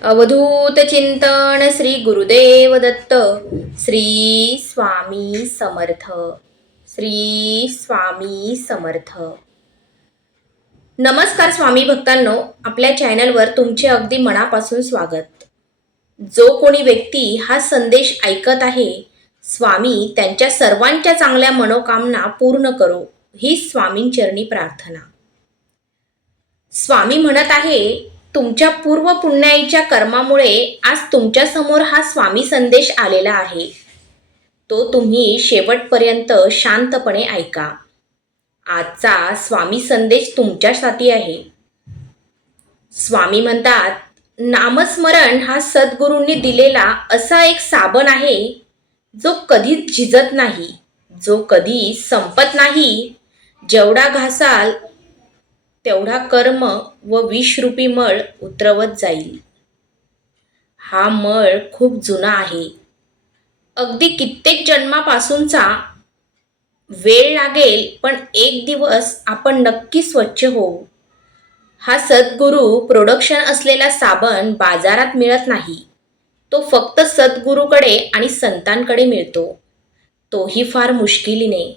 अवधूत चिंतन श्री गुरुदेव दत्त. श्री स्वामी समर्थ. श्री स्वामी समर्थ. नमस्कार स्वामी भक्तांनो, आपल्या चॅनलवर तुमचे अगदी मनापासून स्वागत. जो कोणी व्यक्ती हा संदेश ऐकत आहे, स्वामी त्यांच्या सर्वांच्या चांगल्या मनोकामना पूर्ण करो, ही स्वामींचरणी प्रार्थना. स्वामी म्हणत आहे, तुमच्या पूर्व पुण्याईच्या कर्मामुळे आज तुमच्या समोर हा स्वामी संदेश आलेला आहे. तो तुम्ही शेवटपर्यंत शांतपणे ऐका. आजचा स्वामी संदेश तुमच्यासाठी आहे. स्वामी म्हणतात, नामस्मरण हा सद्गुरूंनी दिलेला असा एक साबण आहे, जो कधीच झिजत नाही, जो कधी संपत नाही. जेवढा घासाल तेवढा कर्म व विषरूपी मळ उतरवत जाईल. हा मळ खूप जुना आहे. अगदी कित्येक जन्मापासूनचा. वेळ लागेल, पण एक दिवस आपण नक्की स्वच्छ होऊ. हा सद्गुरू प्रोडक्शन असलेला साबण बाजारात मिळत नाही. तो फक्त सद्गुरूकडे आणि संतांकडे मिळतो, तोही फार मुश्किलीने.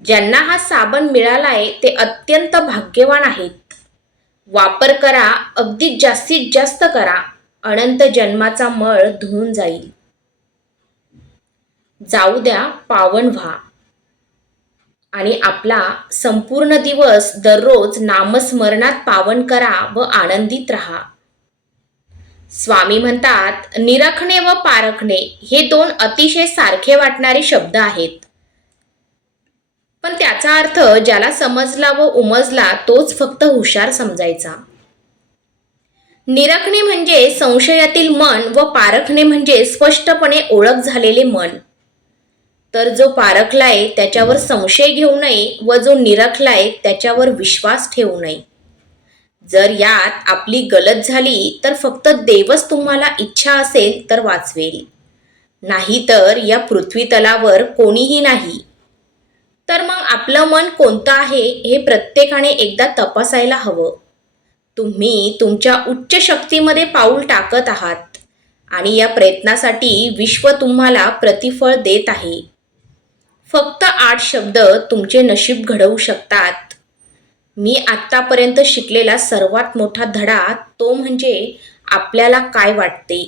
ज्यांना हा साबण मिळालाय ते अत्यंत भाग्यवान आहेत. वापर करा, अगदी जास्तीत जास्त करा. अनंत जन्माचा मळ धुवून जाईल. जाऊ द्या, पावन व्हा आणि आपला संपूर्ण दिवस दररोज नामस्मरणात पावन करा व आनंदित राहा. स्वामी म्हणतात, निरखणे व पारखणे हे दोन अतिशय सारखे वाटणारे शब्द आहेत, पण त्याचा अर्थ ज्याला समजला व उमजला तोच फक्त हुशार समजायचा. निरखणे म्हणजे संशयातील मन व पारखणे म्हणजे स्पष्टपणे ओळख झालेले मन. तर जो पारखलाय त्याच्यावर संशय घेऊ नये व जो निरखलाय त्याच्यावर विश्वास ठेवू नये. जर यात आपली गलत झाली तर फक्त देवच तुम्हाला इच्छा असेल तर वाचवेल, नाहीतर या पृथ्वी तलावर कोणीही नाही. तर मग आपलं मन कोणतं आहे हे प्रत्येकाने एकदा तपासायला हवं. तुम्ही तुमच्या उच्च शक्तीमध्ये पाऊल टाकत आहात आणि या प्रयत्नासाठी विश्व तुम्हाला प्रतिफळ देत आहे. फक्त 8 शब्द तुमचे नशीब घडवू शकतात. मी आत्तापर्यंत शिकलेला सर्वात मोठा धडा तो म्हणजे आपल्याला काय वाटते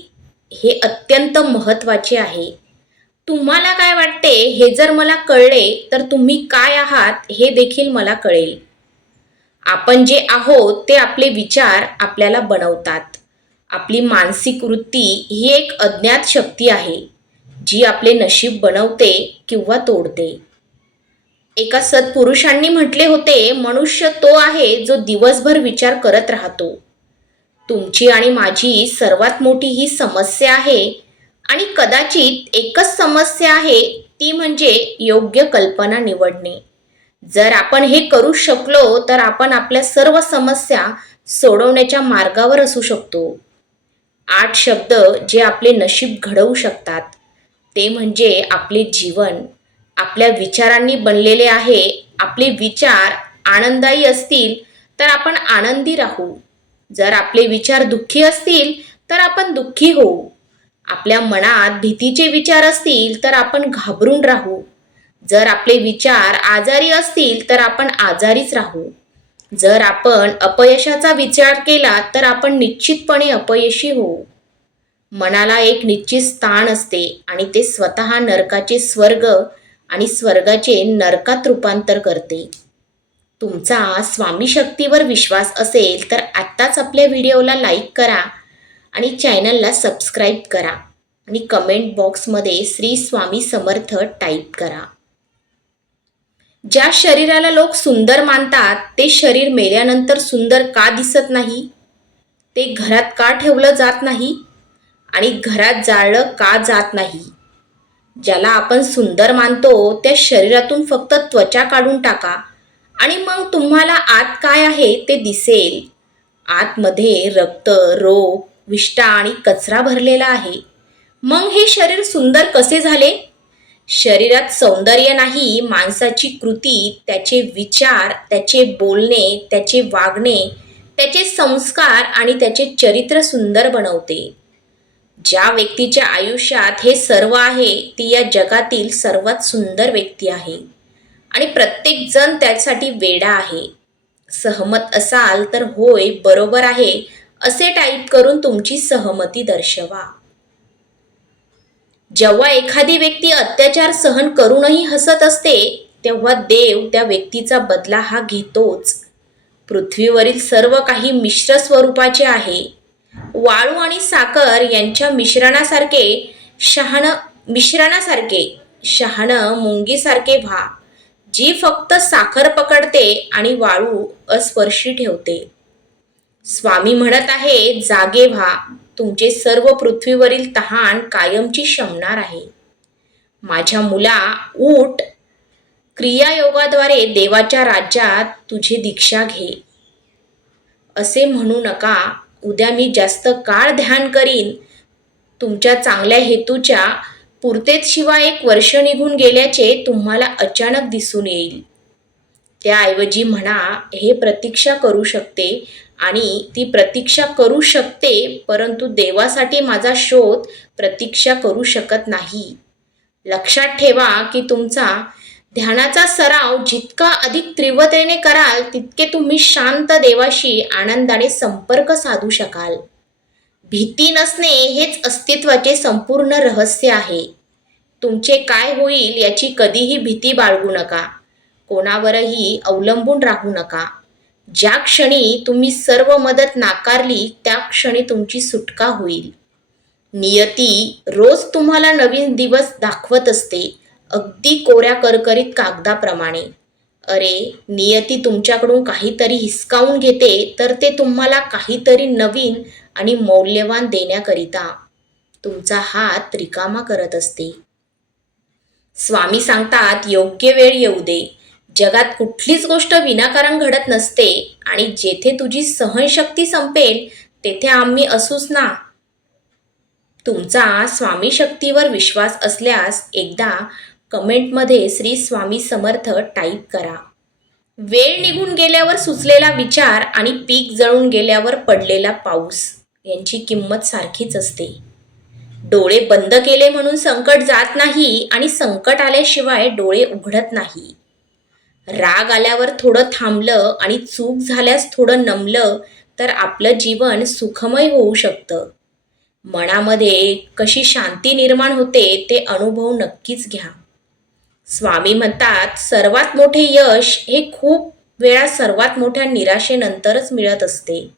हे अत्यंत महत्त्वाचे आहे. तुम्हाला काय वाटते हे जर मला कळले तर तुम्ही काय आहात हे देखील मला कळेल. आपण जे आहोत ते आपले विचार आपल्याला बनवतात. आपली मानसिक वृत्ती ही एक अज्ञात शक्ती आहे, जी आपले नशीब बनवते किंवा तोडते. एका सत्पुरुषांनी म्हटले होते, मनुष्य तो आहे जो दिवसभर विचार करत राहतो. तुमची आणि माझी सर्वात मोठी ही समस्या आहे आणि कदाचित एकच समस्या आहे, ती म्हणजे योग्य कल्पना निवडणे. जर आपण हे करू शकलो तर आपण आपल्या सर्व समस्या सोडवण्याच्या मार्गावर असू शकतो. 8 शब्द जे आपले नशीब घडवू शकतात ते म्हणजे आपले जीवन आपल्या विचारांनी बनलेले आहे. आपले विचार आनंददायी असतील तर आपण आनंदी राहू. जर आपले विचार दुःखी असतील तर आपण दुःखी होऊ. आपल्या मनात भीतीचे विचार असतील तर आपण घाबरून राहू. जर आपले विचार आजारी असतील तर आपण आजारीच राहू. जर आपण अपयशाचा विचार केला तर आपण निश्चितपणे अपयशी होऊ. मनाला एक निश्चित स्थान असते आणि ते स्वतः नरकाचे स्वर्ग आणि स्वर्गाचे नरकात रूपांतर करते. तुमचा स्वामी शक्तीवर विश्वास असेल तर आत्ताच आपल्या व्हिडिओला लाईक करा आणि चॅनलला सबस्क्राईब करा आणि कमेंट बॉक्समध्ये श्री स्वामी समर्थ टाईप करा. ज्या शरीराला लोक सुंदर मानतात ते शरीर मेल्यानंतर सुंदर का दिसत नाही? ते घरात का ठेवलं जात नाही आणि घरात जाळलं का जात नाही? ज्याला आपण सुंदर मानतो त्या शरीरातून फक्त त्वचा काढून टाका आणि मग तुम्हाला आत काय आहे ते दिसेल. आतमध्ये रक्त, रोग, विष्ठा आणि कचरा भरलेला आहे. मग हे शरीर सुंदर कसे झाले? शरीरात सौंदर्य नाही, माणसाची कृती, त्याचे विचार, त्याचे बोलणे, त्याचे वागणे, त्याचे संस्कार आणि त्याचे चरित्र सुंदर बनवते. ज्या व्यक्तीच्या आयुष्यात हे सर्व आहे ती या जगातील सर्वात सुंदर व्यक्ती आहे आणि प्रत्येक जण त्यासाठी वेडा आहे. सहमत असाल तर होय, बरोबर आहे असे टाईप करून तुमची सहमती दर्शवा. जेव्हा एखादी व्यक्ती अत्याचार सहन करूनही हसत असते तेव्हा देव त्या व्यक्तीचा बदला हा घेतोच. पृथ्वीवरील सर्व काही मिश्र स्वरूपाचे आहे. वाळू आणि साखर यांच्या मिश्रणासारखे मुंगीसारखे व्हा, जी फक्त साखर पकडते आणि वाळू अस्पर्शी ठेवते. स्वामी म्हणत आहे, जागे व्हा, तुमचे सर्व पृथ्वीवरील तहान कायमची शमणार आहे. माझ्या मुला, उठ, क्रियायोगाद्वारे देवाच्या राज्यात तुझी दीक्षा घे. असे म्हणू नका, उद्या मी जास्त काळ ध्यान करीन. तुमच्या चांगल्या हेतूच्या पूर्ततेशिवाय 1 वर्ष निघून गेल्याचे तुम्हाला अचानक दिसून येईल. त्याऐवजी म्हणा, हे प्रतीक्षा करू शकते आणि ती प्रतीक्षा करू शकते, परंतु देवासाठी माझा शोध प्रतीक्षा करू शकत नाही. लक्षात ठेवा की तुमचा ध्यानाचा सराव जितका अधिक तीव्रतेने कराल तितके तुम्ही शांत देवाशी आनंदाने संपर्क साधू शकाल. भीती नसणे हेच अस्तित्वाचे संपूर्ण रहस्य आहे. तुमचे काय होईल याची कधीही भीती बाळगू नका. कोणावरही अवलंबून राहू नका. ज्या क्षणी तुम्ही सर्व मदत नाकारली त्या क्षणी तुमची सुटका होईल. नियती रोज तुम्हाला नवीन दिवस दाखवत असते, अगदी कोऱ्या करकरीत कागदाप्रमाणे. अरे, नियती तुमच्याकडून काहीतरी हिसकावून घेते तर ते तुम्हाला काहीतरी नवीन आणि मौल्यवान देण्याकरिता तुमचा हात रिकामा करत असते. स्वामी सांगतात, योग्य वेळ येऊ दे. जगात कुठलीच गोष्ट विनाकारण घडत नसते आणि जेथे तुझी सहनशक्ती संपेल तेथे आम्ही असूच ना. तुमचा स्वामी शक्तीवर विश्वास असल्यास एकदा कमेंटमध्ये श्री स्वामी समर्थ टाईप करा. वेळ निघून गेल्यावर सुचलेला विचार आणि पीक जळून गेल्यावर पडलेला पाऊस यांची किंमत सारखीच असते. डोळे बंद केले म्हणून संकट जात नाही आणि संकट आल्याशिवाय डोळे उघडत नाही. राग आल्यावर थोडं थांबलं आणि चूक झाल्यास थोडं नमलं तर आपलं जीवन सुखमय होऊ शकतं. मनामध्ये कशी शांती निर्माण होते ते अनुभव नक्कीच घ्या. स्वामी म्हणतात, सर्वात मोठे यश हे खूप वेळा सर्वात मोठ्या निराशेनंतरच मिळत असते.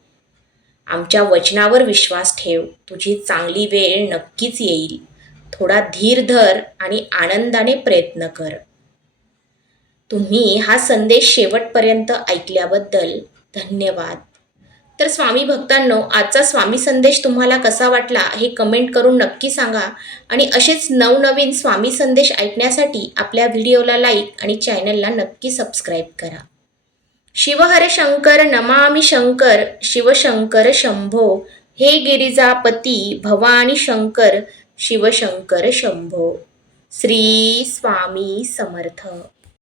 आमच्या वचनावर विश्वास ठेव, तुझी चांगली वेळ नक्कीच येईल. थोडा धीर धर आणि आनंदाने प्रयत्न कर. तुम्ही हा संदेश शेवटपर्यंत ऐकल्याबद्दल धन्यवाद. तर स्वामी भक्तांनो, आजचा स्वामी संदेश तुम्हाला कसा वाटला हे कमेंट करून नक्की सांगा आणि असेच नवनवीन स्वामी संदेश ऐकण्यासाठी आपल्या व्हिडिओला लाईक आणि चॅनलला नक्की सबस्क्राईब करा. शिव हर शंकर नमामि शंकर, शिवशंकर शंभो, हे गिरिजापती भवानी शंकर, शिवशंकर शंभो. श्री स्वामी समर्थ.